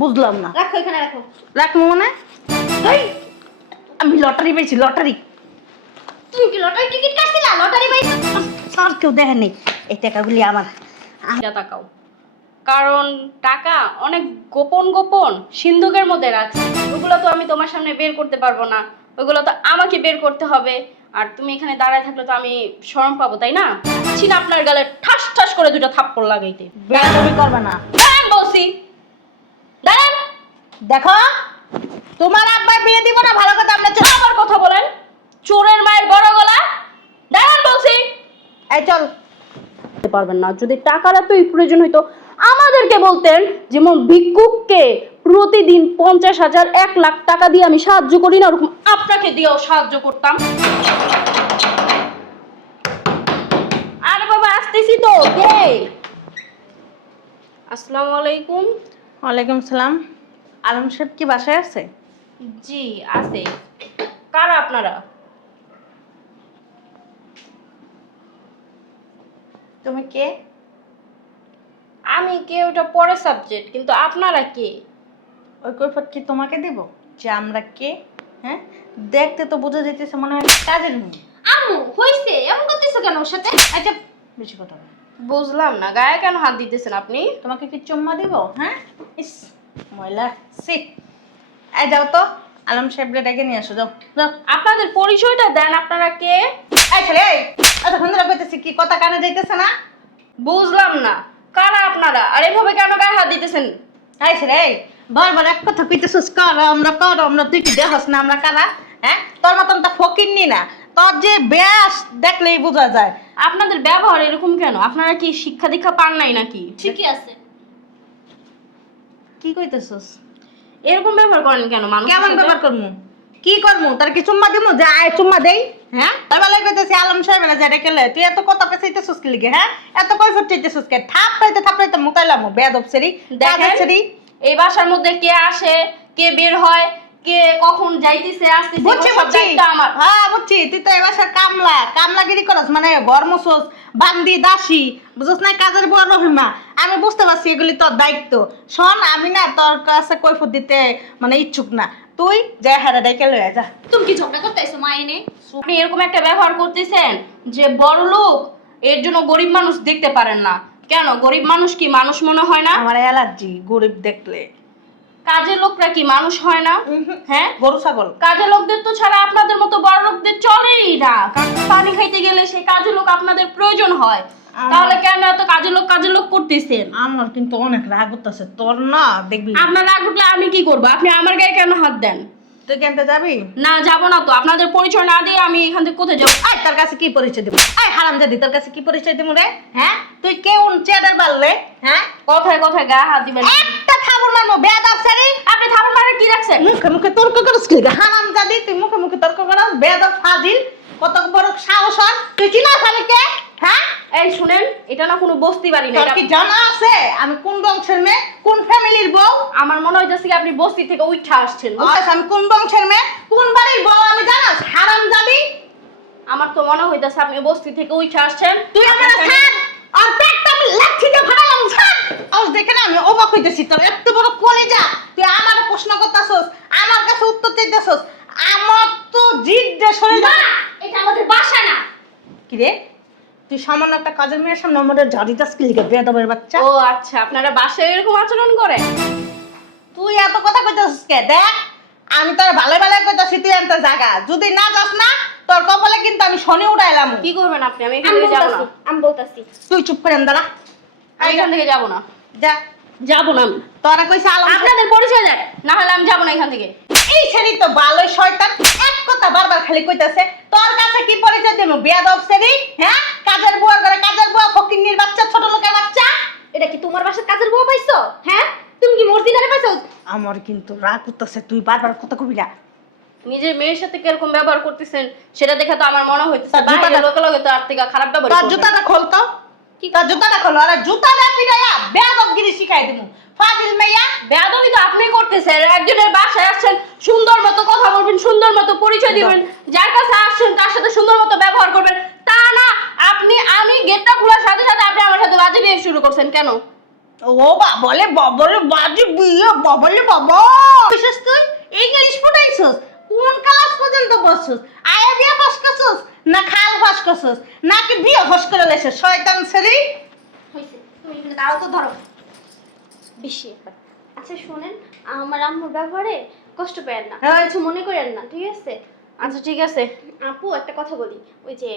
বুঝলাম না। রাখো এখানে রাখো। রাখবো মানে? এই, আমি লটারি পেয়েছি, লটারি। তুমি কি লটারি টিকিট কাটছিলা? লটারি পাইছো? স্যার কেউ দেখেনি, এই টাকাগুলি আমার। তাকাও, কারণ টাকা অনেক গোপন গোপন সিন্ধুকের মধ্যে রাখছে, ওগুলো তো আমি তোমার সামনে বের করতে পারবো না, ওগুলো তো আমাকে বের করতে হবে। আর তুমি এখানে দাঁড়ায় থাকলে তো আমি শরম পাবো, তাই না? ছিল আপনার গালে ঠাস ঠাস করে দুটো থাপ্পড় লাগাইতে। বেয়াদবি করবে না। দাঁড়ান বলছি, দাঁড়ান। দেখো, তোমার আব্বা বিয়ে দিব না, ভালো কথা। আমরা আবার কথা বলেন, চোরের মায়ের বড় গলা। দাঁড়ান বলছি। এই চল। পারবেন না, যদি টাকার এতই প্রয়োজন হইতো আমাদেরকে বলতেন। যেমন ভিক্ষুককে প্রতিদিন 50,000 1 লাখ টাকা দিয়ে আমি সাহায্য করি না, ওরকম আপনাকে দিয়েও সাহায্য করতাম। আরে বাবা আসতেছি তো। কে? আসসালামু আলাইকুম। ওয়ালাইকুম সালাম। আলম সাহেব কি বাসায় আছে? জি আছে। কারা আপনারা? তুমি কে? আমি কে ওটা পরের সাবজেক্ট, কিন্তু আপনারা কে? ওই কৈফত কি তোমাকে দেব যে আমরা কে? হ্যাঁ, দেখতে তো বোঝা যাইতেছে মনে হয় কাজের মেয়ে। আম্মু হইছে, এমন করতেছো কেন ওর সাথে? আচ্ছা, বেশি কথা বলো। বুঝলাম না, গায়ে কেন হাত দিতেছেন আপনি? তোমাকে কি চুম্মা দিব? হ্যাঁ, ইস ময়লা। সি, এই যাও তো, আলম সাহেবরে ডেকে নিয়ে আসো, যাও যাও। আপনাদের পরিচয়টা দেন, আপনারা কে? এই ছেলে, এই এতক্ষণ ধরে কইতেছি, কি কথা কানে যাইতেছে না? বুঝলাম না, কারা আপনারা? আর এভাবে কেন গায়ে হাত দিতেছেন? এই ছেলে, এই বারবার এক কথা কইতেছিস, করো আমরা, তুই কি দেখছ না আমরা কারা? হ্যাঁ, তোর মতন তো ফকিন্নি না, তোর যে ব্যাস দেখলেই বোঝা যায়। আপনাদের ব্যবহার এরকম কেন? আপনারা কি শিক্ষা দীক্ষা পান নাই নাকি? ঠিকই আছে। কি কইতেছিস? এরকম ব্যবহার করেন কেন মানুষ? কেমন ব্যবহার করমু? কি করমু? তার কি চুম্মা দিমু যে আয় চুম্মা দেই? হ্যাঁ, তাই বেলায় কইতেছি আলম সাহেবের যে ডেকেলে তুই এত কথা পেছাইতেছিস কি লিগে? হ্যাঁ, এত কইফট চাইতেছিস কে? থাপড়াইতে মুতাইলাম বেয়াদব সেরি, দেখেন, সেরি। এই বাসার মধ্যে কে আসে, কে বের হয়, কে কখন যাইতেছে আসতেছে, বুঝছি সব দায়িত্ব আমার। হ্যাঁ বুঝছি, তুই তো এবার কামলাগিরি করস, মানে ঘর মুছস, বান্দি দাসী, বুঝছ না, কাজের বুয়া রহিমা। আমি বুঝতে পারছি এগুলি তোর দায়িত্ব। শোন, আমি না তোর কাছে কৈফত দিতে মানে ইচ্ছুক না, তুই যা হারা ডাইকে লয়ে যা। তুমি কি ঝগড়া করতেছো মা এনে? আপনি এরকম একটা ব্যবহার করতেছেন যে বড় লোক এর জন্য গরিব মানুষ দেখতে পারেন না। কেন, গরিব মানুষ কি মানুষ মনে হয় না? আমার অ্যালার্জি গরিব দেখলে। কাজের লোকরা কি মানুষ হয় না? হ্যাঁ, গরু ছাগল। কাজের লোকদের তো ছাড়া আপনাদের মতো বড় লোকদের চলেই না, কারণ পানি খাইতে গেলে সেই কাজের লোক আপনাদের প্রয়োজন হয়। তাহলে কেন এত কাজের লোক করতেছেন? আমার কিন্তু অনেক রাগ হইতাছে তোর, না দেখবি। আপনার রাগ উঠলে আমি কি করবো? আপনি আমার গায়ে কেন হাত দেন? তুই কেনতে যাবি? না, যাবো না তো। আপনাদের পরিচয় না দিয়ে আমি এখান থেকে কোথায় যাবো? আয়, তোর কাছে কি পরিচয় দেবো? আয় হারামজাদি, তোর কাছে কি পরিচয় দেবো রে? হ্যাঁ, তুই কেউ চেয়ারের বাড়লে? হ্যাঁ, কথায় কথায় গায়ে হাত দিবেন। একটা থাবর মারবো বেয়াদব সারি। আপনি থাপড় মারার কি রাখছেন? মুখে মুখে তর্ক করস কি রে? হারামজাদি, তুই মুখে মুখে তর্ক করস, বেয়াদব ফাজিল। কত বড় সাহস হয়? তুই চিনাস আমি কে? হ্যাঁ, এই শুনেন, এটা না কোনো বস্তি বাড়ি না, তোর এটা কি জানা আছে আমি কোন বংশের মেয়ে, কোন ফ্যামিলির বউ? আমার মনে হইতেছে কি আপনি বস্তি থেকে উঠা আসছেন। আমি কোন বংশের মেয়ে, কোন বাড়ির বউ আমি জানাস? হারামজাদি, আমার তো মনে হইতেছে আপনি বস্তি থেকে উঠা আসছেন। তুই আমার ছাড়, আর পেটটা আমি লাঠি দিয়ে ফাটালাম, ছাড়। আজ দেখে না আমি অবাক হইতেছি, তোর এত বড় কলিজা, তুই আমার প্রশ্ন করতেছস, আমার কাছে উত্তর চাইতেছস। আমার তো জিদ যে শরীর। মা, এটা আমাদের বাসা না। কি রে, তুই সামান্য একটা কাজের মেয়ের সামনে আমাদের ঝাড়ি দাস কি লিখে? বেয়াদবের বাচ্চা। ও আচ্ছা, আপনারা বাসায় এরকম আচরণ করেন? তুই এত কথা কইতেছিস কে? দেখ, আমি তোর ভালো ভালো কইতাছি, তুই এত জায়গা যদি না যাস না, তোর কপালে কিন্তু আমি শনি উঠাইলাম। কি করবেন আপনি? আমি এখান আমি থেকে যাবো না। বলতাছি, আমি বলতাছি। তুই চুপ করে দাঁড়া, আমি এখান থেকে যাবো না। যা। যাবো না আমি। তোরা কইছে আলম আপনাদের পরিচয় দেন, না হলে আমি যাবো না এখান থেকে। এই শ্রেণী তো ভালোই শয়তান, এক কথা বারবার খালি কইতাছে। তোর কাছে কি পরিচয় দেবো? বেয়াদব শ্রেণী। হ্যাঁ, কাজের বুয়া করে, কাজের বুয়া, ফকিন্নির বাচ্চা, ছোট লোকের বাচ্চা। এটা কি তোমার বাসার কাজের বউ পাইছো? হ্যাঁ, তুমি কি মর্জিনারে পাইছো? আমার কিন্তু রাগ উঠতেছে, তুই বারবার কথা কবি না। নিজের মেয়ের সাথে কিরকম ব্যবহার করতেছেন সেটা দেখে তো আমার মনে হইতেছে তার জুতাটা- বাইরের লোকের লগে তো আর থেকে খারাপ ব্যবহার তোর করবেন। জুতাটা খোল তো, কি তোর জুতাটা খোল, আরে জুতাটা পিরাইয়া বেয়াদবগিরি শিখাই দেবো। ফাজিল মাইয়া। বেয়াদবি তো আপনি করতেছেন। একজনের বাসায় আসছেন, সুন্দর মতো কথা বলবেন, সুন্দর মতো পরিচয় দিবেন, যার কাছে আসছেন তার সাথে সুন্দর মতো ব্যবহার করবেন। তা না, আমি গেটটা খোলার সাথে সাথে আপনি আমার সাথে বাজে বিয়ে শুরু করছেন কেন? ও বাবলে বাবলে বাজি বিয়ে বাবলে বাবা বিশেষ তুই ইংলিশ পড়াইছস কোন ক্লাস পর্যন্ত বসছস আয়া বিয়া পাস করছস না খাল পাস করছস নাকি বিয়ে হস করে লেছস শয়তান ছেলে হইছে তুমি এখানে দাঁড়াও তো ধরো বেশি একবার আচ্ছা শোনেন আমার আম্মুর ব্যবহারে কষ্ট পেয়েন না হ্যাঁ। কিছু মনে করেন না ঠিক আছে আচ্ছা ঠিক আছে। আপু একটা কথা বলি ওই যে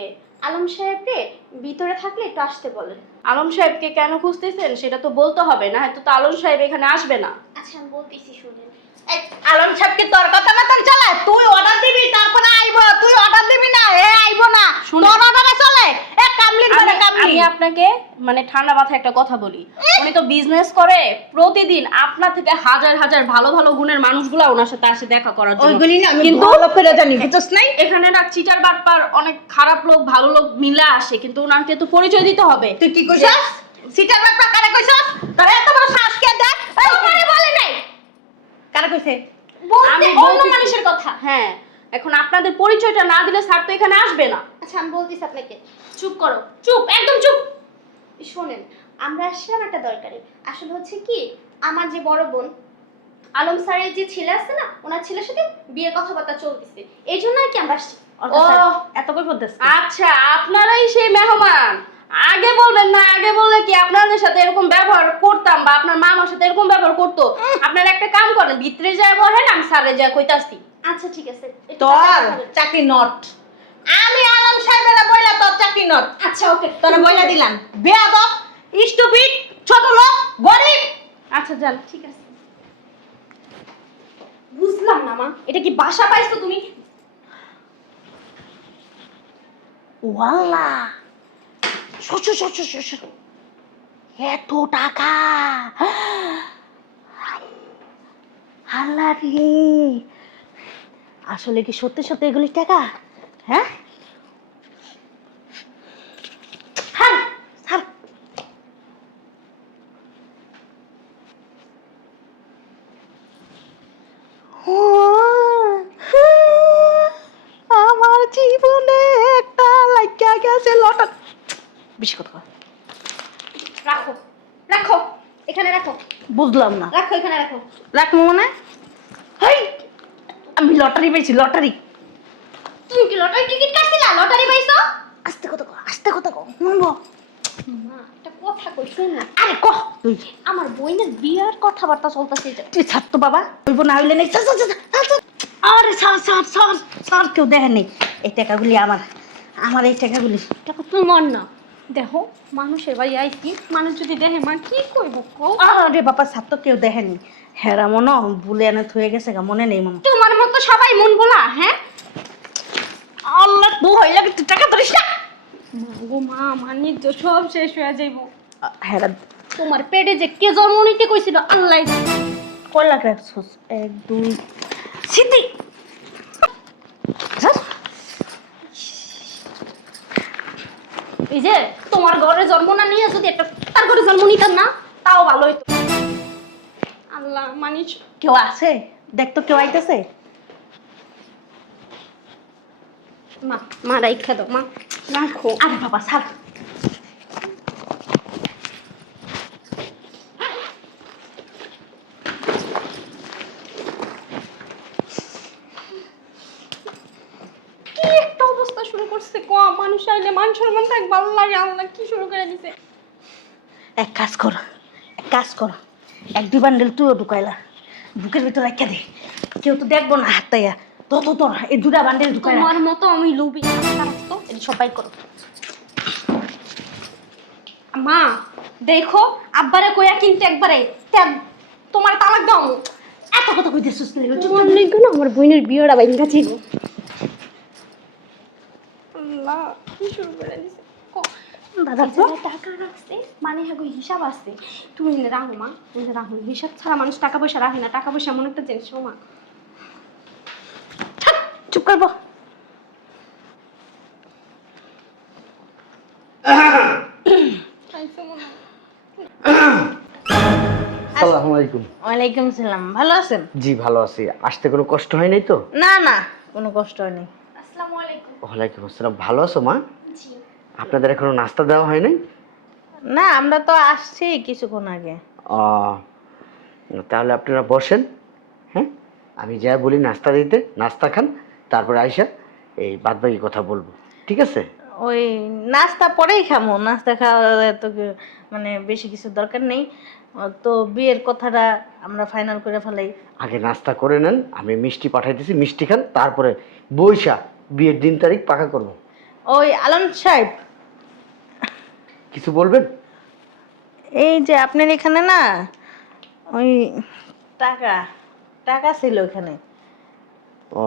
আলম সাহেবকে ভিতরে থাকলে একটু আসতে বলেন। আলম সাহেবকে কেন খুঁজতেছেন সেটা তো বলতে হবে না, হয়তো তো আলম সাহেব এখানে আসবে না। আচ্ছা আমি বলতেছি শুনেন। এই আলম সাহেব কি তোর কথা মতন চালায় তুই অর্ডার দিবি তারপরে আইবো তুই অর্ডার দিবি না এ আইবো না শুনে- তোর অর্ডারে চলে এক কামলির ঘরে কামলি আমি আপনাকে মানে ঠান্ডা মাথায় একটা কথা বলি, উনি তো বিজনেস করে, প্রতিদিন আপনার থেকে হাজার হাজার ভালো ভালো গুণের মানুষগুলা ওনার সাথে আসে দেখা করার জন্য। ওইগুলি না আমি কিন্তু ভালো করে জানি বুঝছস নাই এখানে না চিটার বাটপার অনেক খারাপ লোক ভালো লোক মিলে আসে, কিন্তু ওনাকে তো পরিচয় দিতে হবে। তুই কি কইছস সিটার ব্যাপার কারে কইছস তোর এত বড় শ্বাস কে দেখ এই তোমারে বলে নাই কারে কইছে বলতে আমি অন্য বলতেছি- মানুষের কথা। হ্যাঁ, এখন আপনাদের পরিচয়টা না দিলে স্যার তো এখানে আসবে না। আচ্ছা আমি বলতেছি আপনাকে চুপ করো, চুপ একদম চুপ। শোনেন আমরা আসলাম একটা দরকারে, আসলে হচ্ছে কি আমার যে বড় বোন আলম স্যারের যে ছেলে আছে না ওনার ছেলের সাথে বিয়ের কথাবার্তা চলতেছে, এই জন্য আর কি আমরা আসছি। ও এত কই পড়তেছ আচ্ছা, আপনারাই সেই মেহমান। আগে বলবেন না, আগে বললে কি আপনাদের সাথে এরকম ব্যবহার করতাম বা আপনার মা আমার সাথে এরকম ব্যবহার করতো? আপনারা একটা কাম করেন, ভিতরে যায় বহেন, আমি স্যারে যা কইতাছি। আচ্ছা ঠিক আছে একটু তোর তাড়াতাড়ি করো। চাকরি নট আমি আলম সাহেবের বইলা তোর চাকরি নট আচ্ছা ওকে তোর বইলা দিলাম বেয়াদব স্টুপিড ছোট লোক গরিব আচ্ছা যান। ঠিক আছে বুঝলাম না মা, এটা কি বাসা পাইছো তুমি? ওয়াল্লা শ্বশুর এত টাকা আল্লাহ রে আসলে কি সত্যি সত্যি এগুলি টাকা হ্যাঁ ছাড়, ছাড়। আমার জীবনে একটা লাইকা গেছে লটার বেশি কথা কয়। রাখো রাখো এখানে রাখো, বুঝলাম না রাখো এখানে রাখো। রাখবো মানে হেই আমি লটারি পেয়েছি লটারি তুমি কি লটারি টিকিট কাটছিলা? লটারি পাইছো? আস্তে কথা কও শুনবো মা একটা কথা কই শুনো। আরে কহ তুই আমার বোনের বিয়ার কথাবার্তা চলতেছে এটা। তুই ছাড় তো বাবা হইব না হইলে নেই ছাড়, ছাড়, ছাড়, ছাড়, ছাড়। আরে ছাড় ছাড় ছাড় ছাড় কেউ দেখেনি এই টাকাগুলি আমার আমার এই টাকাগুলি টাকা তোমার না, দেখো মানুষের বাড়ি আইছি, মানুষ যদি দেখে মা কি কইব কও? আরে বাবা ছাড় তো কেউ দেখেনি হেরা মনে ভুলে এনে থুয়ে গেছে গা মনে নেই মামা তোমার মতো সবাই মন বলা হ্যাঁ? আল্লাহ দু হইলে তুই টাকা ধরিস না মা গো মা মানিজ্য সব শেষ হয়ে যাইব। হেরা তোমার পেটে যে কে জন্ম নিতে কইছিল আল্লাহ জানে। কয় লাখ রাখছস 1 2 সিদ্ধি এই যে তোমার ঘরে জন্ম না নিয়ে যদি একটা তার ঘরে জন্ম নিতাম না তাও ভালো হইতো। আল্লাহ মানিস। কেউ আছে দেখ তো কেউ আইতেছে মা মা রাইখা দাও মা, রাখো। আরে বাবা ছাড় কি একটা অবস্থা শুরু করছে ক মানুষ আইলে মান সম্মান থাক ভালো লাগে, আল্লাহ কি শুরু করে দিছে। এক কাজ কর 1 2 বান্ডেল তুইও ঢুকাইলা বুকের ভিতর রাখা দে কেউ তো দেখবো না হাতাইয়া তত তোর এই 2টা বান্ডেল ঢুকাইলা তোমার মতো আমি লোভী তো এটা সবাই করো। মা দেখো আব্বারে কইয়া কিন্তু একবারে তোমার তালাক দাও। এত কথা কইতেছিস না তোমার লাগবে না আমার বোনের বিয়েটা বাইন কাছে আল্লাহ কি শুরু করে দিছে। দাদা টাকা রাখছে মানে হ্যাঁ হিসাব আছে, তুমি রাখো মা, তুমি রাখো, হিসাব ছাড়া মানুষ টাকা পয়সা রাখে না, টাকা পয়সা এমন একটা জিনিস ও মা। চুপ করবো আসসালামু আলাইকুম। ওয়ালাইকুম সালাম ভালো আছেন জি ভালো আছি। আসতে কোনো কষ্ট হয় নাই তো? না না কোনো কষ্ট হয়নি আসসালামু আলাইকুম। ওয়ালাইকুম আসসালাম। ভালো আছো মা? জি আপনাদের এখনো নাস্তা দেওয়া হয় নাই? না আমরা তো আসছি কিছুক্ষণ আগে তাহলে আপনারা বসেন, হ্যাঁ, আমি যা বলি নাস্তা দিতে, নাস্তা খান, তারপরে আইসা এই বাদবাকি কথা বলবো, ঠিক আছে? ওই নাস্তা পরেই খামো, নাস্তা খাওয়া তো মানে বেশি কিছু দরকার নেই। তো বিয়ের কথাটা আমরা ফাইনাল করে ফেলাই। আগে নাস্তা করে নেন, আমি মিষ্টি পাঠাইতেছি, মিষ্টি খান, তারপরে বৈশা বিয়ের দিন তারিখ পাকা করব। ওই আলম সাহেব, কিছু বলবেন? এই যে আপনার এখানে না ওই টাকা টাকা ছিল এখানে। ও,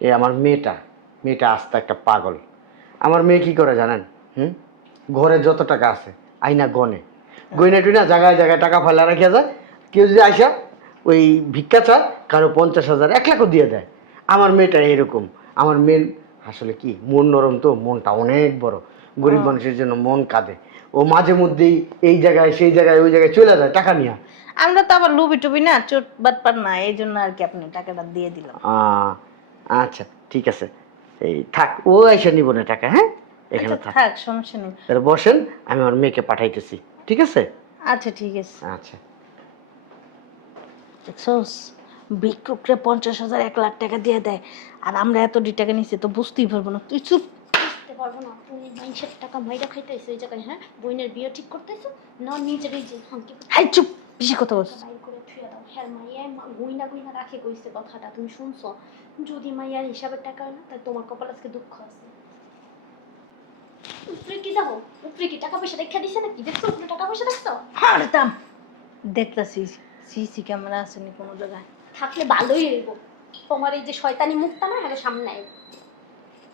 এ আমার মেয়েটা আস্তে একটা পাগল। আমার মেয়ে কি করে জানেন? ঘরে যত টাকা আছে আইনা গয়না টুইনা জায়গায় জায়গায় টাকা ফেলা রাখিয়া যায়। কেউ যদি আইসা ওই ভিক্ষা চায়, কারো 50,000 1 লাখও দিয়ে দেয়। আমার মেয়েটা এরকম। আমার মেয়ের আসলে কি মন নরম, তো মনটা অনেক বড়, গরিব মানুষের জন্য মন কাঁদে। ও মাঝে মধ্যেই এই জায়গায় সেই জায়গায় ওই জায়গায় চলে যায় টাকা নিয়ে। আমরা তো আবার লুবি টুবি না, চোট বাটপার না, এই জন্য আর কি আপনি টাকাটা দিয়ে দিলাম। আচ্ছা ঠিক আছে, এই থাক, ও এসে নিব না টাকা, হ্যাঁ এখানে আচ্ছা, থাক। থাক, সমস্যা নেই। তাহলে বসেন, আমি আমার মেয়েকে পাঠাইতেছি, ঠিক আছে? আচ্ছা ঠিক আছে। আচ্ছা। দেখছোস, ভিক্ষুকরে 50,000 1 লাখ টাকা দিয়ে দেয়, আর আমরা এত টাকা নিচ্ছি তো বুঝতেই পারবো না। তুই চুপ। বুঝতে পারবো না তুমি মানুষের টাকা মাইরা খাইতেছো এই জায়গায়, হ্যাঁ বোনের বিয়ে ঠিক করতেছো না, নিজের এই যে হাঙ্কি হাই চুপ, বেশি কথা বলছিস। বাইর করে থুয়ে দাও। হ্যাঁ মাইয়া গইনা গইনা রাখে কইছে কথাটা, তুমি শুনছো? যদি মাইয়ার হিসাবের টাকা হয় না, তাই তোমার কপাল আজকে দুঃখ আছে। উপরে কি দেখো, উপরে কি টাকা পয়সা দেখা দিছে নাকি? দেখছো উপরে টাকা পয়সা দেখছো? আরে দাম দেখতাছি, সিসি ক্যামেরা আছে নি কোনো জায়গায়? থাকলে ভালোই হইব। তোমার এই যে শয়তানি মুখটা না, হ্যাঁ সামনে আইব।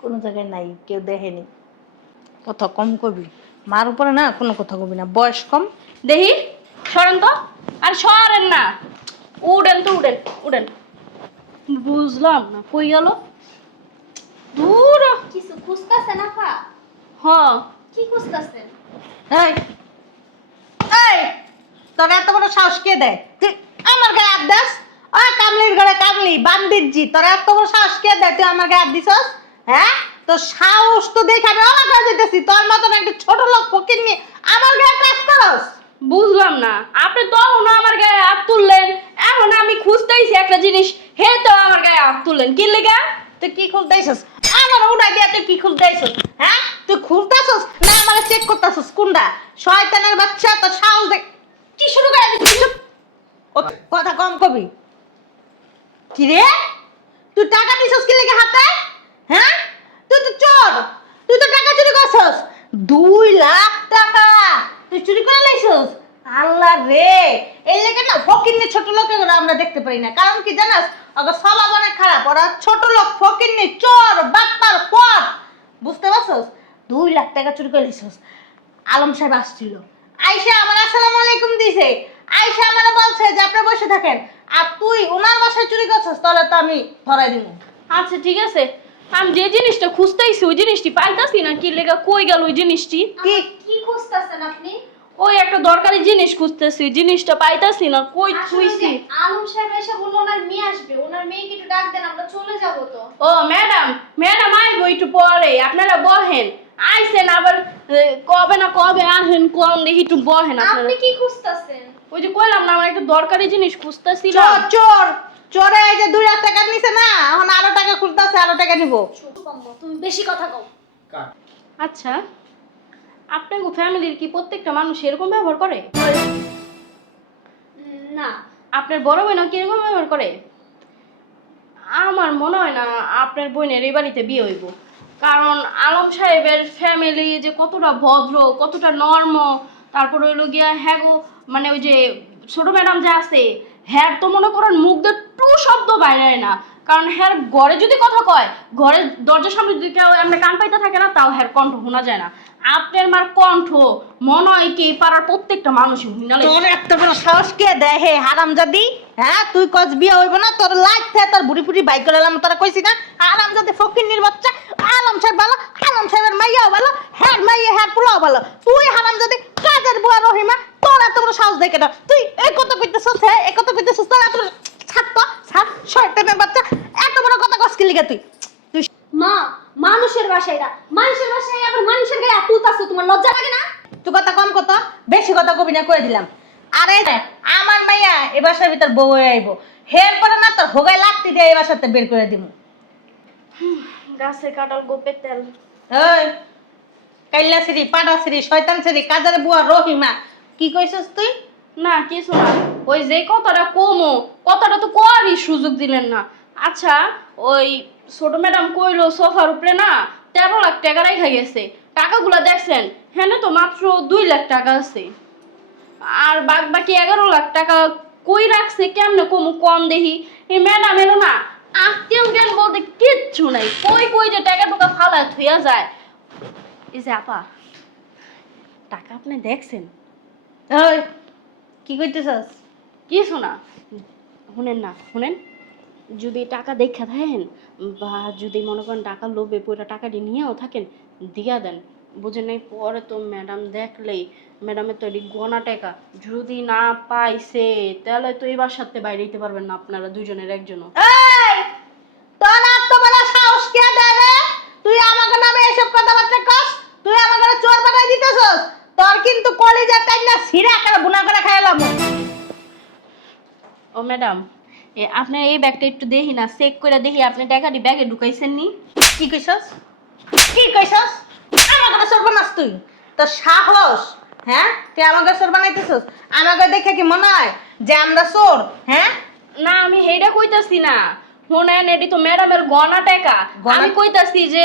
কোনো জায়গায় নাই, কেউ দেখেনি। কথা কম কবি, মার উপরে না কোনো কথা কবি না, বয়স কম। দেখি সরেন তো, আর সরেন না, উড়েন তো উড়েন উড়েন। বুঝলাম না কই গেল দূর। কিছু খুঁজতাছে না খা? হ, কি খুঁজতাছে? এই এই, তোর এত বড় সাহস কে দেয়? তুই আমার গায়ে হাত দাস? ও কামলির ঘরে কামলি বান্দির জি, তোর এত বড় সাহস কে দেয় তুই আমার গায়ে হাত দিছস? হ্যাঁ, তোর সাহস তো দেখে আমি অবাক হয়ে যেতেছি। তোর মতন একটা ছোট লোক ফকির নিয়ে আমার গায়ে কাজ করস? বুঝলাম না, আপনি তখন আমার গায়ে হাত তুললেন, এখন আমি খুঁজতেইছি একটা জিনিস, হে তো আমার গায়ে হাত তুললেন কি লেগা? তুই কি খুলতেছিস? আমার উড়াই দিয়া তুই কি খুলতেছিস? হ্যাঁ, তুই খুলতেছিস না আমারে চেক করতেছিস? কোনটা? শয়তানের বাচ্চা, তোর সাহস দেখ। কি শুরু করে দিছিস? ও কথা কম কবি। কি রে, তুই টাকা নিছিস কি লেগে হাতে? হ্যাঁ, তুই তো চোর, তুই তো টাকা চুরি করছস। 2 লাখ টাকা তুই চুরি করে লাইছস? আল্লাহ রে, এই লেগে না ফকিন্নি ছোট লোকের আমরা দেখতে পারি না। কারণ কি জানাস, ওদের স্বভাব অনেক খারাপ। ওরা ছোট লোক, ফকিন্নি, চোর, বাটপার, পথ। বুঝতে পারছস? 2 লাখ টাকা চুরি করে লাইছস। আলম সাহেব আসছিল, আইসা আমার আসসালামু আলাইকুম দিছে, আইসা আমারে বলছে যে আপনি বসে থাকেন, আর তুই ওনার বাসায় চুরি করছস, তাহলে তো আমি ধরাই দিব। আচ্ছা ঠিক আছে, আমি যে জিনিসটা খুঁজতেইছি ওই জিনিসটি পাইতাছি না, কি লেগা কই গেল ওই জিনিসটি? কি কি খুঁজতাছেন আপনি? ওই একটা দরকারি জিনিস খুঁজতেছি, জিনিসটা পাইতাছি না, কই থুইছি? আলম সাহেব এসে বললো ওনার মেয়ে আসবে, ওনার মেয়েকে একটু ডাক দেন, আমরা চলে যাবো তো। ও ম্যাডাম, ম্যাডাম আইবো একটু পরে, আপনারা বহেন। আইছেন আবার কবে না কবে আসেন, কোন দেখি একটু বহেন আপনারা। আপনি কি খুঁজতাছেন? ওই যে কইলাম না, আমার একটা দরকারি জিনিস খুঁজতেছিলাম। চোর চোর চোরে, এই যে 2 লাখ টাকা নিছে না, এখন আরো টাকা খুলতেছে, আরো টাকা নিব। ছোট কম্ব, তুমি বেশি কথা কও। আচ্ছা, আপনার ফ্যামিলির কি প্রত্যেকটা মানুষ এরকম ব্যবহার করে? না। আপনার বড় বোনও কি এরকম ব্যবহার করে? আমার মনে হয় না আপনার বোনের এই বাড়িতে বিয়ে হইব, কারণ আলম সাহেবের ফ্যামিলি যে কতটা ভদ্র, কতটা নর্ম, তারপর হইলো গিয়া হ্যাঁ গো, মানে ওই যে ছোট ম্যাডাম যে আছে, হ্যাঁ তো মনে করেন মুখ দিয়ে টু শব্দ বাইরে না, কারণ হ্যাঁ ঘরে যদি কথা কয়, ঘরের দরজার সামনে যদি কেউ এমনি কান পাইতে থাকে না, তাও হ্যাঁ কণ্ঠ শোনা যায় না। আপনার মার কণ্ঠ মনে হয় কি পাড়ার প্রত্যেকটা মানুষই শুনালে। তোর এত বড় সাহস কে দেয় হে হারামজাদি? হ্যাঁ, তুই কস বিয়ে হইব না, তোর লাগছে তোর বুড়ি ফুড়ি বাইক করে এলাম, তোরা কইছি না হারামজাদি ফকিন্নির বাচ্চা। আলম সাহেব ভালো, আলম সাহেবের মাইয়াও ভালো, হ্যাঁ মাইয়া হ্যাঁ পোলাও ভালো। তুই হারামজাদি কাজের বুয়া রহিমা, তোর এত বড় সাহস দেখে না? তুই এই কথা কইতেছস? হ্যাঁ, এই কথা কইতেছস? তোর এত বড় ছাত্র শয়তানের বাচ্চা, এত বড় কথা কস কি লিগা তুই? তুই মা, মানুষের বাসায় না, মানুষের বাসায় আবার মানুষের গায়ে তুলতাছো, তোমার লজ্জা লাগে না? তুই কথা কম, কথা বেশি কথা কবি না, কয়ে দিলাম। আরে আমার মাইয়া এ বাসার ভিতর বউ হয়ে আইব, হের পরে না তোর হোগায় লাগতে দিয়ে এই বাসাতে বের করে দিব। গাছে কাটাল গোপের তেল। ওই কাইল্লা সিরি, পাটা সিরি, শয়তান সিরি, কাজের বুয়া রহিমা, কি কইছস তুই? না কিছু না, ওই যে কথাটা কমো, কথাটা তো কোয়ারই সুযোগ দিলেন না। আচ্ছা, ওই ছোট ম্যাডাম কইলো সোফার উপরে না 13 লাখ টাকা রেখে গেছে, টাকাগুলো দেখছেন? হ্যাঁ তো মাত্র 2 লাখ টাকা আছে, আর বাকি 11 লাখ টাকা কই রাখছে কেমনে কমু কম দেখি। এই ম্যাডাম এলো না, আত্মীয় জ্ঞান বলতে কিচ্ছু নাই, কই কই যে টাকা টুকা ফালা থুয়া যায়। এই যে আপা, টাকা আপনি দেখছেন? ওই কি কইতেছস? কিছু না, শুনেন না, শুনেন, যদি টাকা দেখা থাকেন বা যদি মনে করেন টাকার লোভে পুরো টাকাটি নিয়েও থাকেন, দিয়া দেন, বুঝেন নাই? পরে তো ম্যাডাম দেখলেই, ম্যাডামের তো এটি গোনা টাকা, যদি না পাইছে তাহলে তো এবার সাথে বাইরে দিতে পারবেন না আপনারা দুজনের একজনও। এই তোর এত বড় সাহস কে দেবে? তুই আমাকে নামে এসব কথাবার্তা কস? তুই আমাকে চোর বানাই দিতেছস? তোর কিন্তু কলিজার টাইনা সিরা করে বুনা করে খাইলাম। ও ম্যাডাম, আপনার এই ব্যাগটা একটু দেখি না, চেক করে দেখি আপনি টাকাটি ব্যাগে ঢুকাইছেন নি। কি কইছস? কি কইছস? আমাকে চোর বানাস তুই? তোর সাহস, হ্যাঁ? তুই আমাকে চোর বানাইতেছস? আমাকে দেখে কি মনে হয় যে আমরা চোর? হ্যাঁ, না আমি হেইটা কইতাছি না, শুনেন, এটি তো ম্যাডামের গনা টাকা। আমি কইতাছি যে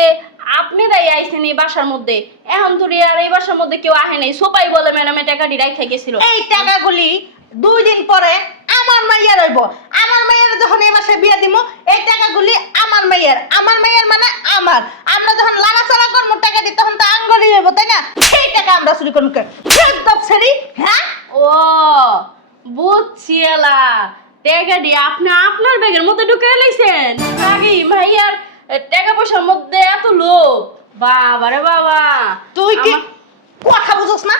আপনারাই আইছেন এই বাসার মধ্যে, এখন তো আর এই বাসার মধ্যে কেউ আহে নাই, সবাই বলে ম্যাডামের টাকাটি রাইখা গেছিল। এই টাকাগুলি 2 দিন পরে আমার মাইয়ার হইব। আমার মাইয়ার যখন এই মাসে বিয়ে দিব, এই টাকাগুলি আমার মাইয়ার। আমার মাইয়ার মানে আমার। আমরা যখন লাগাছড়া করবো টাকা দিই, তখন তো আঙ্গুলি হইব, তাই না? সেই টাকা আমরা চুরি করবো কে? একদম সেরি, হ্যাঁ? ও বুঝছি এলা, টাকাটি আপনি আপনার ব্যাগের মধ্যে ঢুকে লাইছেন। আগে ভাইয়ার টাকা পয়সার মধ্যে এত লোভ, বাবা রে বাবা। তুই কি কথা বুঝছ না?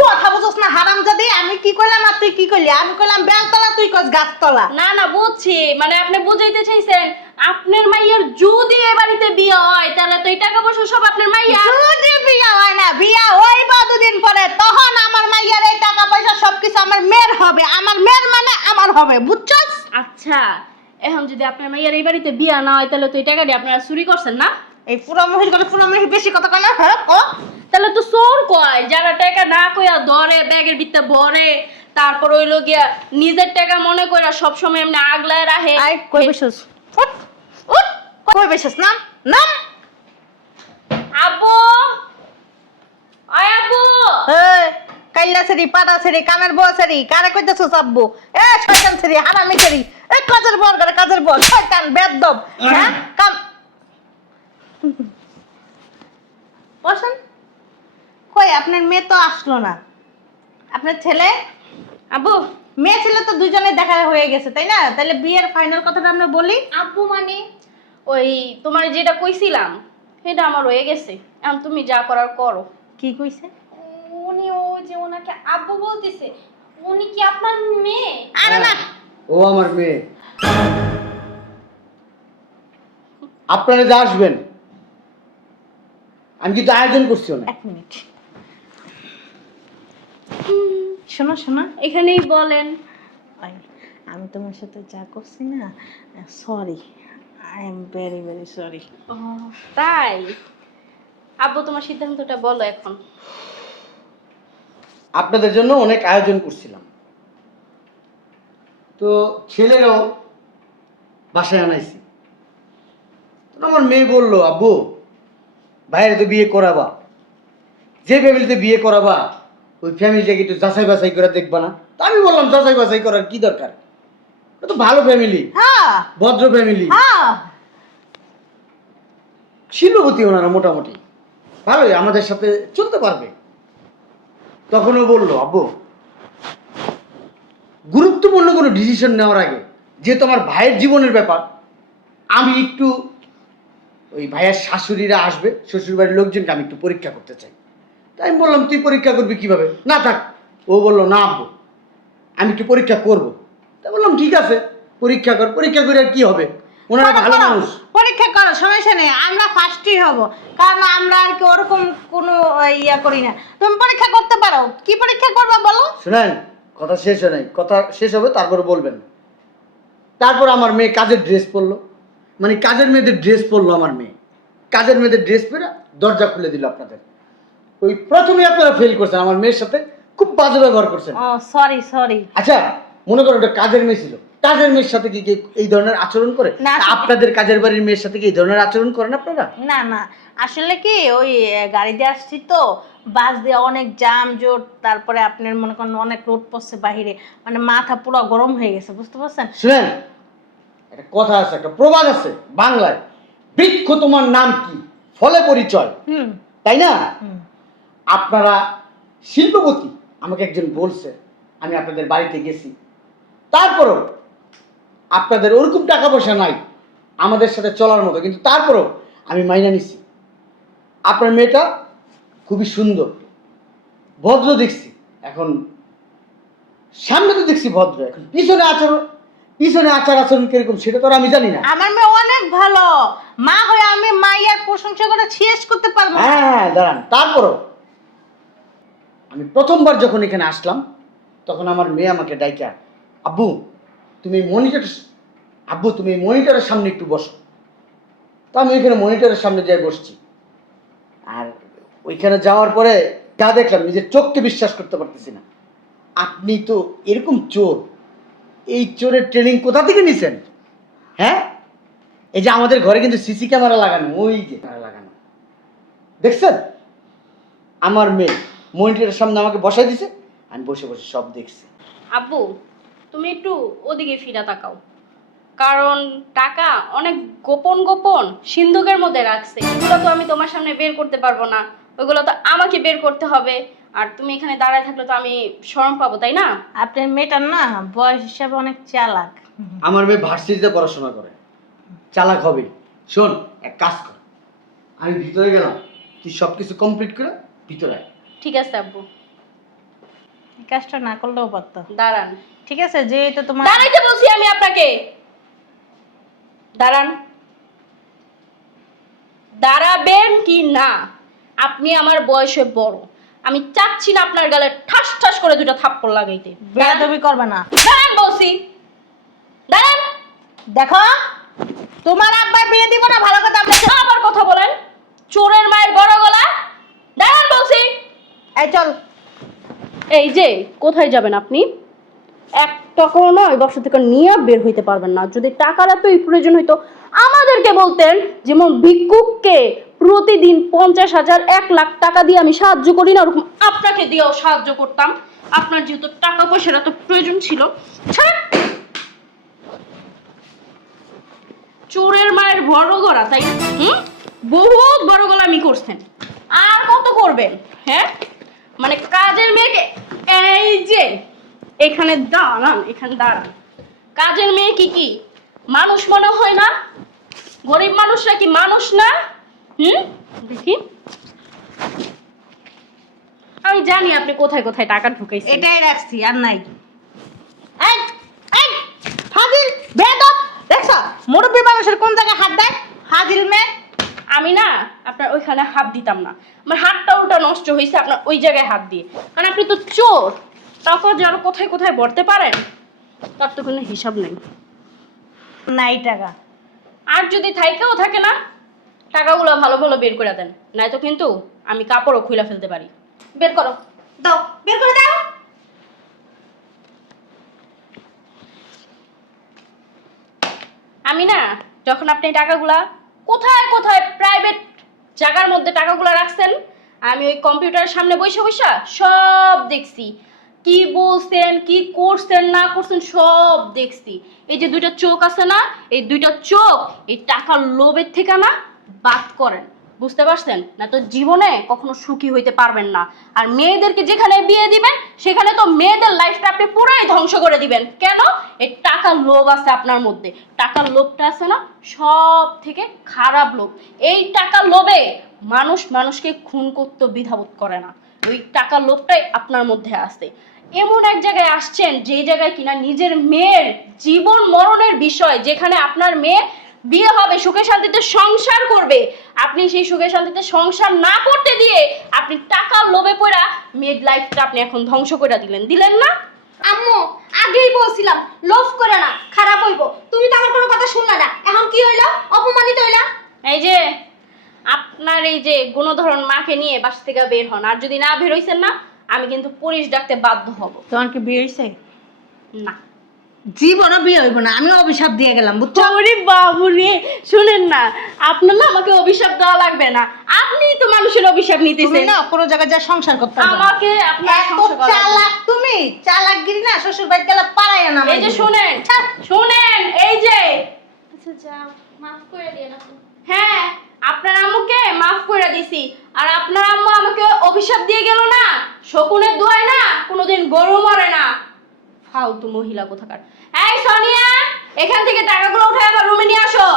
কথা বুঝছ না হারামজাদি? আমি কি কইলাম আর তুই কি কইলি? আমি কইলাম বেলতলা, তুই কস গাছতলা। না না বুঝছি, মানে আপনি বুঝাইতে চাইছেন আপনার মাইয়ের যদি এ বাড়িতে বিয়ে হয় তাহলে তো এই টাকা পয়সা সব আপনার মাইয়া। যদি বিয়া হয় না, বিয়া হইব 2 দিন পরে, তখন আমার মাইয়ার এই টাকা পয়সা সবকিছু আমার মেয়ের হবে। আমার মেয়ের মানে আমার হবে, বুঝছস? আচ্ছা, এখন যদি আপনার মাইয়ার এই বাড়িতে বিয়ে না হয় তাহলে তো এই টাকাটি আপনারা চুরি করছেন না? এই পুরা মহির করে পুরা মহির বেশি কথা কয় না, হ্যাঁ? ও তাহলে তো চোর কয়, যারা টাকা না কইয়া ধরে ব্যাগের ভিতরে ভরে, তারপর হইলো গিয়া নিজের টাকা মনে কইরা সব সময় এমনি আগলায় রাখে। আই কই বসছস? উঠ উঠ, কই বসছস? নাম নাম। আব্বু, আয় আব্বু। এই কাইল্লা সেরি, পাটা সেরি, কানের বউ সেরি, কারে কইতেছস আব্বু? এ শয়তান সেরি, হারামি সেরি, এই কাজের বর করে কাজের বর, শয়তান বেয়াদব, হ্যাঁ? কাম বসেন। কই আপনার মেয়ে তো আসলো না? আপনার ছেলে? আব্বু, মেয়ে ছেলে তো দুজনে দেখা হয়ে গেছে, তাই না? তাহলে বিয়ের ফাইনাল কথাটা আমরা বলি। আব্বু মানে ওই তোমার যেটা কইছিলাম সেটা আমার হয়ে গেছে, এখন তুমি যা করার করো। কি কইছে? উনি ও যে ওনাকে আব্বু বলতেছে, উনি কি আপনার মেয়ে? আরে না, ও আমার মেয়ে। আপনারা যে আসবেন, আমি কিন্তু আয়োজন করছি না। 1 মিনিট। শোনো শোনো, এখানেই বলেন। ওই, আমি তোমার সাথে যা করছি না, sorry, I am very very sorry. ও তাই? আব্বু তোমার সিদ্ধান্তটা বলো এখন। আপনাদের জন্য অনেক আয়োজন করছিলাম, তো ছেলেরাও বাসায় আনাইছি। তো আমার মেয়ে বললো, আব্বু বাইরে তো বিয়ে করাবা, যে ফ্যামিলিতে বিয়ে করাবা ওই ফ্যামিলিটাকে একটু যাচাই বাছাই করে দেখবা না? তো আমি বললাম, যাচাই বাছাই করার কি দরকার, এটা তো ভালো ফ্যামিলি, হ্যাঁ ভদ্র ফ্যামিলি, হ্যাঁ, শিল্পপতি ওনারা, মোটামুটি ভালোই আমাদের সাথে চলতে পারবে। তখনও বললো, আব্বু গুরুত্বপূর্ণ কোনো ডিসিশন নেওয়ার আগে, যেহেতু আমার ভাইয়ের জীবনের ব্যাপার, আমি একটু ওই ভাইয়ের শাশুড়িরা আসবে, শ্বশুরবাড়ির লোকজনকে আমি একটু পরীক্ষা করতে চাই। তাই আমি বললাম, তুই পরীক্ষা করবি কিভাবে? না থাক। ও বললো, না আব্বু আমি একটু পরীক্ষা করবো। তা বললাম, ঠিক আছে পরীক্ষা কর, পরীক্ষা করে আর কি হবে, ওনারা ভালো মানুষ। পরীক্ষা করো, সমস্যা নেই, আমরা ফার্স্টই হব, কারণ আমরা আর কি ওরকম কোনো ইয়া করি না। তুমি পরীক্ষা করতে পারো। কি পরীক্ষা করবা বলো? শোনেন, কথা শেষ হয় নাই, কথা শেষ হবে তারপরে বলবেন। তারপর আমার মেয়ে কাজের ড্রেস পরলো, মানে কাজের মেয়েদের ড্রেস পরলো আমার মেয়ে, কাজের মেয়েদের ড্রেস পরে দরজা খুলে দিল আপনাদের। ওই প্রথমে আপনারা ফেল করছেন, আমার মেয়ের সাথে খুব বাজে ব্যবহার করছেন। ও সরি সরি। আচ্ছা মনে করো ওটা কাজের মেয়ে ছিল, কাজের মেয়ের সাথে কি এই ধরনের আচরণ করে? না। আপনাদের কাজের বাড়ির মেয়ের সাথে কি এই ধরনের আচরণ করেন আপনারা? না না, আসলে কি ওই গাড়ি দিয়ে আসছি তো, বাস দিয়ে অনেক জাম জোট, তারপরে আপনার মনে করেন অনেক রোদ পড়ছে বাহিরে, মানে মাথা পুরো গরম হয়ে গেছে, বুঝতে পারছেন? শুনেন, একটা কথা আছে, একটা প্রবাদ আছে বাংলায়, বৃক্ষ তোমার নাম কি, ফলে পরিচয়, হুম তাই না? হুম। আপনারা শিল্পপতি, আমাকে একজন বলছে, আমি আপনাদের বাড়িতে গেছি, তারপরও আপনাদের ওরকম টাকা পয়সা নাই আমাদের সাথে চলার মতো, কিন্তু তারপরও আমি মাইনা নিছি। আপনার মেয়েটা খুবই সুন্দর, ভদ্র দেখছি, এখন সামনে তো দেখছি ভদ্র, এখন পিছনে আচার আচরণ কিরকম সেটা তো আর আমি জানি না। আমার মেয়ে অনেক ভালো, মা হয়ে আমি মাইয়ার প্রশংসা করে শেষ করতে পারবো না। হ্যাঁ দাঁড়ান, তারপরও আমি প্রথমবার যখন এখানে আসলাম তখন আমার মেয়ে আমাকে ডাইকা, আব্বু তুমি মনিটরের সামনে একটু বসো। তো আমি ওইখানে মনিটরের সামনে যাই বসছি, আর ওইখানে যাওয়ার পরে যা দেখলাম নিজের চোখকে বিশ্বাস করতে পারতেছি না। আপনি তো এরকম চোর, এই চোরের ট্রেনিং কোথা থেকে নিছেন? হ্যাঁ, এই যে আমাদের ঘরে কিন্তু সিসি ক্যামেরা লাগানো, ওই যে ক্যামেরা লাগানো, দেখছেন? আমার মেয়ে মনিটরের সামনে আমাকে বসাই দিছে, আমি বসে বসে সব দেখছি। আব্বু তুমি একটু ওদিকে ফিরে তাকাও, কারণ টাকা অনেক গোপন গোপন সিন্ধুকের মধ্যে রাখছে, এগুলো তো আমি তোমার সামনে বের করতে পারবো না, ওইগুলো তো আমাকে বের করতে হবে। আর তুমি এখানে দাঁড়ায় থাকলে তো আমি শরম পাবো, তাই না? আপনার মেয়েটার না বয়স হিসাবে অনেক চালাক। আমার মেয়ে ভার্সিটিতে পড়াশোনা করে, চালাক হবে। শোন, এক কাজ কর, আমি ভিতরে গেলাম, তুই সব কিছু কমপ্লিট করে ভিতরে আয়। ঠিক আছে আব্বু, এই কাজটা না করলেও পারতো। দাঁড়ান। ঠিক আছে, যেহেতু তোমার দাঁড়াইতে বলছি আমি আপনাকে, দাঁড়ান। দাঁড়াবেন কি না? আপনি আমার বয়সে বড়, আমি চাচ্ছি না আপনার গালে ঠাস ঠাস করে দুটো থাপ্পড় লাগাইতে। বেয়াদবি করবে না। দাঁড়ান বলছি, দাঁড়ান। দেখো, তোমার আব্বা বিয়ে দিব না, ভালো কথা। আপনি আবার কথা বলেন, চোরের মায়ের বড় গলা। দাঁড়ান বলছি। এই চল। এই যে কোথায় যাবেন আপনি? এক টাকাও নয় বাসা থেকে নিয়ে বের হইতে পারবেন না। যদি টাকার এতই প্রয়োজন হইতো আমাদেরকে বলতেন, যেমন ভিক্ষুককে প্রতিদিন 50,000 1 লাখ টাকা দিয়ে আমি সাহায্য করি না, ওরকম আপনাকে দিয়েও সাহায্য করতাম। আপনার যেহেতু টাকা পয়সার এত প্রয়োজন ছিল, ছাড়েন। চোরের মায়ের বড় গলা, তাই না? বহুত বড় গলামি করছেন, আর কত করবেন? হ্যাঁ, মানে কাজের মেয়েকে, এই যে এখানে দাঁড়ান, এখানে দাঁড়ান। কাজের মেয়ে কি মানুষ মনে হয় না? গরিব মানুষরা কি মানুষ না? দেখি, আমি জানি আপনি কোথায় কোথায় টাকা ঢুকাইছেন। এটাই রাখছি, আর নাই। এই এই ফাজিল বেয়াদব, দেখছো মুরব্বি মানুষের কোন জায়গায় হাত দেয়? ফাজিল মেয়ে। আমি না আপনার ওইখানে হাত দিতাম না, আমার হাতটা উল্টা নষ্ট হয়েছে আপনার ওই জায়গায় হাত দিয়ে, কারণ আপনি তো চোর। তারপর যারা কোথায় কোথায় ভরতে পারেন তার তো কোনো হিসাব নেই। নাই টাকা। আর যদি থাইকেও থাকে না, টাকাগুলো ভালো ভালো বের করে দেন, নয়তো কিন্তু আমি কাপড়ও খুলে ফেলতে পারি। বের করো, দাও, বের করে দাও। আমি না যখন আপনি টাকাগুলা কোথায় কোথায় প্রাইভেট জায়গার মধ্যে টাকাগুলো রাখছেন, আমি ওই কম্পিউটারের সামনে বসে বসে সব দেখছি। কি বলছেন, কি করছেন না করছেন সব দেখছি। এই যে দুইটা চোখ আছে না, এই দুইটা চোখ এই টাকার লোভের থেকে না বাদ করেন, বুঝতে পারছেন? না তো জীবনে কখনো সুখী হইতে পারবেন না। আর মেয়েদেরকে যেখানে বিয়ে দিবেন সেখানে তো মেয়েদের লাইফটা আপনি পুরোই ধ্বংস করে দিবেন। কেন? এই টাকার লোভ আছে আপনার মধ্যে। টাকার লোভটা আছে না, সব থেকে খারাপ লোভ। এই টাকার লোভে মানুষ মানুষকে খুন করতে দ্বিধাবোধ করে না। ওই টাকার লোভটাই আপনার মধ্যে আছে। এমন এক জায়গায় আসছেন যে জায়গায় কিনা নিজের মেয়ের জীবন মরণের বিষয়, যেখানে আপনার মেয়ে বিয়ে হবে, সুখে শান্তিতে সংসার করবে, আপনি সেই সুখে শান্তিতে সংসার না করতে দিয়ে আপনি টাকার লোভে পড়া মেয়ের লাইফটা আপনি এখন ধ্বংস করে দিলেন না? আম্মু আগেই বলছিলাম লোভ করে না, খারাপ হইব। তুমি তো আমার কোনো কথা শুনলা না, এখন কি হইলো? অপমানিত হইলা। এই যে আপনার এই যে গুণধরন মাকে নিয়ে বাসা থেকে বের হন, আর যদি না বের হইছেন না আমি কিন্তু পুলিশ ডাকতে বাধ্য হব। তোমার কি বিয়ে হয়েছে? না জীবনও বিয়ে হইব না, আমি অভিশাপ দিয়ে গেলাম বুঝছো? ওরে বাবুরে, শুনেন না, আপনার না আমাকে অভিশাপ দেওয়া লাগবে না, আপনিই তো মানুষের অভিশাপ তুমি নিতেছেন। না কোনো জায়গায় যা সংসার করতে পারবে না। আমাকে আপনার এত সংসার করা লাগবে না। চালাক তুমি, চালাকগিরি না শ্বশুর বাড়ি গেলে পারায় না। এই যে শুনেন, শুনেন, এই যে আচ্ছা যাও, মাফ করে দিয়ে রাখো। হ্যাঁ, আপনার আম্মুকে মাফ করে দিছি, আর আপনার আম্মু আমাকে অভিশাপ দিয়ে গেল না, শকুনের দোহায় না কোনোদিন গরু মরে না। ফালতু মহিলা কোথাকার। এই সোনিয়া, এখান থেকে টাকাগুলো উঠে আমার রুমে নিয়ে আসো।